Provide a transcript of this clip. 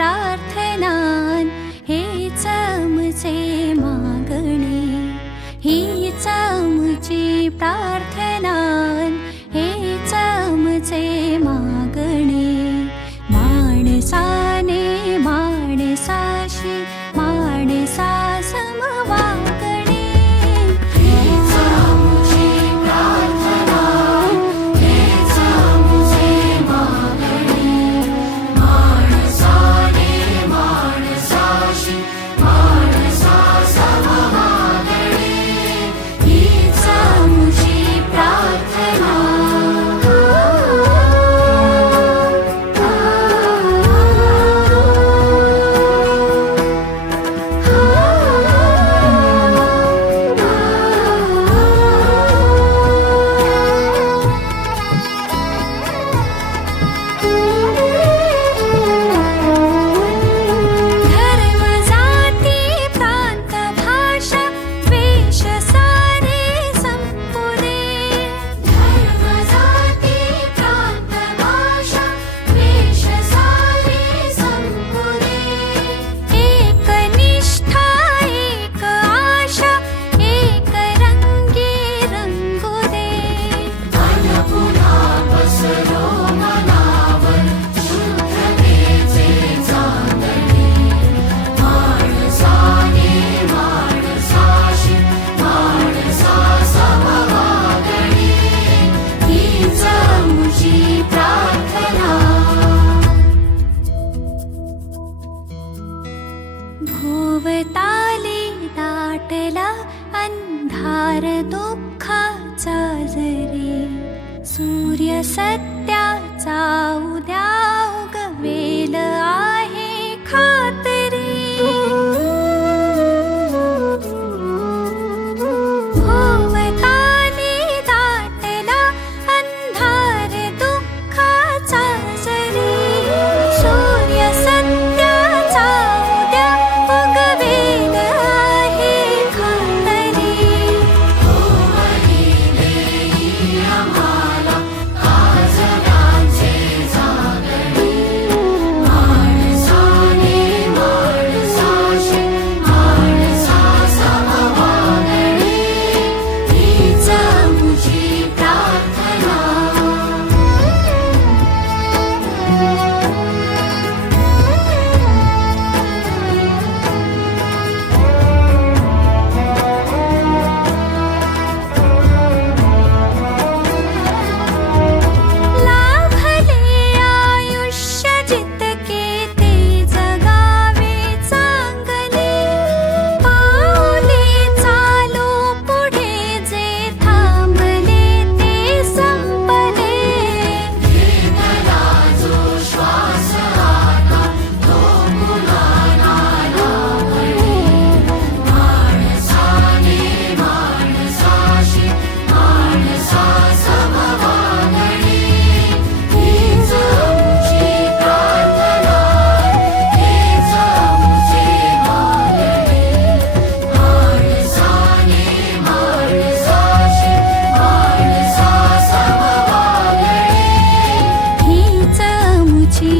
प्रार्थनान हेच आमचे मागणे, हीच आमची प्रार्थनान हेच आमचे मागणे. माणसाने माणसाशी माणसा समवागणे, हीच आमची प्रार्थना हेच आमचे मागणे. माणसाने माणसाशी माणसा समवागणे, हीच आमची प्रार्थना. धर्म जाती प्रांत भाषा वेश सारे संपू दे. धर्म जाती प्रांत भाषा वेश सारे संपू दे. एक निष्ठा एक आशा एक रंगी रंगू दे. मन पुन्हा पसरो मनावर शुद्धतेचे चांदणे. माणसाने माणसाशी माणसा समवागणे, हीच आमची प्रार्थना. भोवताली दाटला अंधार दुःखाचा जरी. सूर्य सत्याचा उद्या उगवेल आहे खात्री. भोवताली दाटला अंधार दुःखाचा जरी. सूर्य सत्याचा उद्या उगवेल आहे खात्री. आम्हाला काजरांचे जागणे. माणसाने माणसाशी माणसा समवागणे, हीच आमची प्रार्थना. लाभले आयुष्य जितके ते जगावे चांगले. पाऊले चालो पुढे जे थांबले ते संपले. घेतला जो श्वास आता तो पुन्हा नाला वळे. माणसाने माणसाशी माणसा समवागणे, हीच आमची प्रार्थना. हेच आमचे मागणे. माणसाने माणसाशी माणसा समवागणे, हीच आमची